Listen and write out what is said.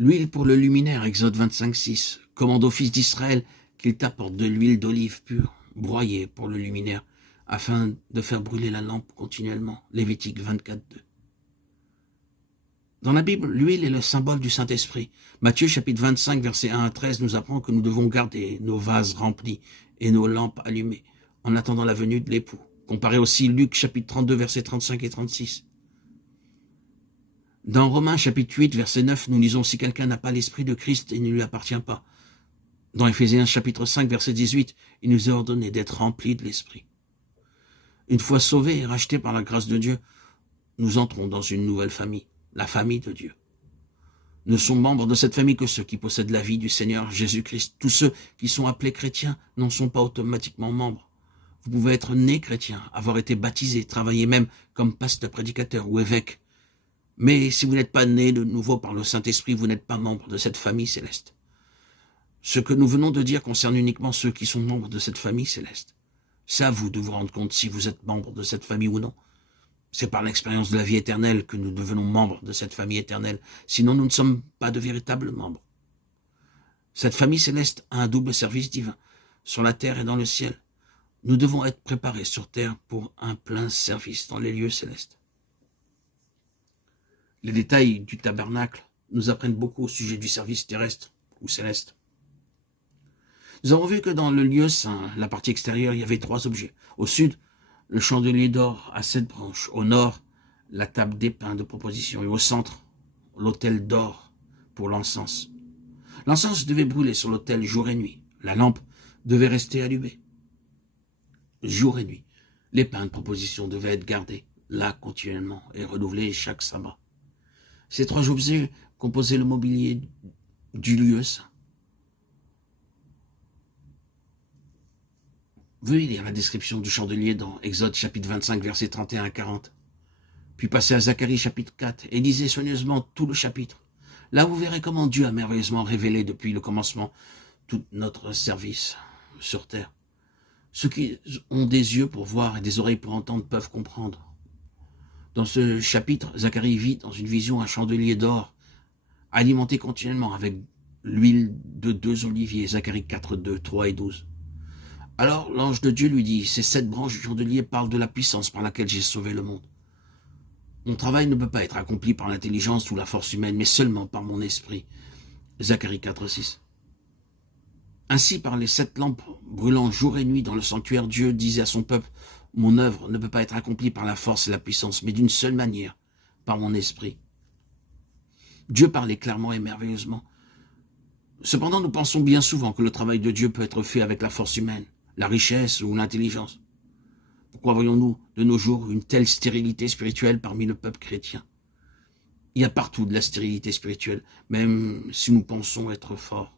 L'huile pour le luminaire, Exode 25:6. Commande aux fils d'Israël qu'ils t'apportent de l'huile d'olive pure, broyée pour le luminaire, afin de faire brûler la lampe continuellement. Lévitique 24:2. Dans la Bible, l'huile est le symbole du Saint-Esprit. Matthieu chapitre 25, versets 1 à 13 nous apprend que nous devons garder nos vases remplis et nos lampes allumées en attendant la venue de l'époux. Comparez aussi Luc chapitre 32, versets 35 et 36. Dans Romains chapitre 8, verset 9, nous lisons « Si quelqu'un n'a pas l'esprit de Christ, il ne lui appartient pas ». Dans Éphésiens chapitre 5, verset 18, il nous est ordonné d'être remplis de l'esprit. Une fois sauvés et rachetés par la grâce de Dieu, nous entrons dans une nouvelle famille, la famille de Dieu. Ne sont membres de cette famille que ceux qui possèdent la vie du Seigneur Jésus-Christ. Tous ceux qui sont appelés chrétiens n'en sont pas automatiquement membres. Vous pouvez être né chrétien, avoir été baptisé, travailler même comme pasteur, prédicateur ou évêque. Mais si vous n'êtes pas né de nouveau par le Saint-Esprit, vous n'êtes pas membre de cette famille céleste. Ce que nous venons de dire concerne uniquement ceux qui sont membres de cette famille céleste. C'est à vous de vous rendre compte si vous êtes membre de cette famille ou non. C'est par l'expérience de la vie éternelle que nous devenons membres de cette famille éternelle. Sinon, nous ne sommes pas de véritables membres. Cette famille céleste a un double service divin, sur la terre et dans le ciel. Nous devons être préparés sur terre pour un plein service dans les lieux célestes. Les détails du tabernacle nous apprennent beaucoup au sujet du service terrestre ou céleste. Nous avons vu que dans le lieu saint, la partie extérieure, il y avait 3 objets. Au sud, le chandelier d'or à 7 branches. Au nord, la table d'épins de proposition. Et au centre, l'autel d'or pour l'encens. L'encens devait brûler sur l'autel jour et nuit. La lampe devait rester allumée jour et nuit. Les pains de proposition devaient être gardés là continuellement et renouvelés chaque sabbat. Ces 3 objets composaient le mobilier du lieu saint. Veuillez lire la description du chandelier dans Exode chapitre 25, versets 31 à 40. Puis passez à Zacharie chapitre 4 et lisez soigneusement tout le chapitre. Là, vous verrez comment Dieu a merveilleusement révélé depuis le commencement tout notre service sur terre. Ceux qui ont des yeux pour voir et des oreilles pour entendre peuvent comprendre. Dans ce chapitre, Zacharie vit dans une vision un chandelier d'or, alimenté continuellement avec l'huile de 2 oliviers, Zacharie 4, 2, 3 et 12. Alors l'ange de Dieu lui dit, ces 7 branches du chandelier parlent de la puissance par laquelle j'ai sauvé le monde. Mon travail ne peut pas être accompli par l'intelligence ou la force humaine, mais seulement par mon esprit. Zacharie 4, 6. Ainsi, par les 7 lampes brûlant jour et nuit dans le sanctuaire, Dieu disait à son peuple, mon œuvre ne peut pas être accomplie par la force et la puissance, mais d'une seule manière, par mon esprit. Dieu parlait clairement et merveilleusement. Cependant, nous pensons bien souvent que le travail de Dieu peut être fait avec la force humaine, la richesse ou l'intelligence. Pourquoi voyons-nous de nos jours une telle stérilité spirituelle parmi le peuple chrétien? Il y a partout de la stérilité spirituelle, même si nous pensons être forts.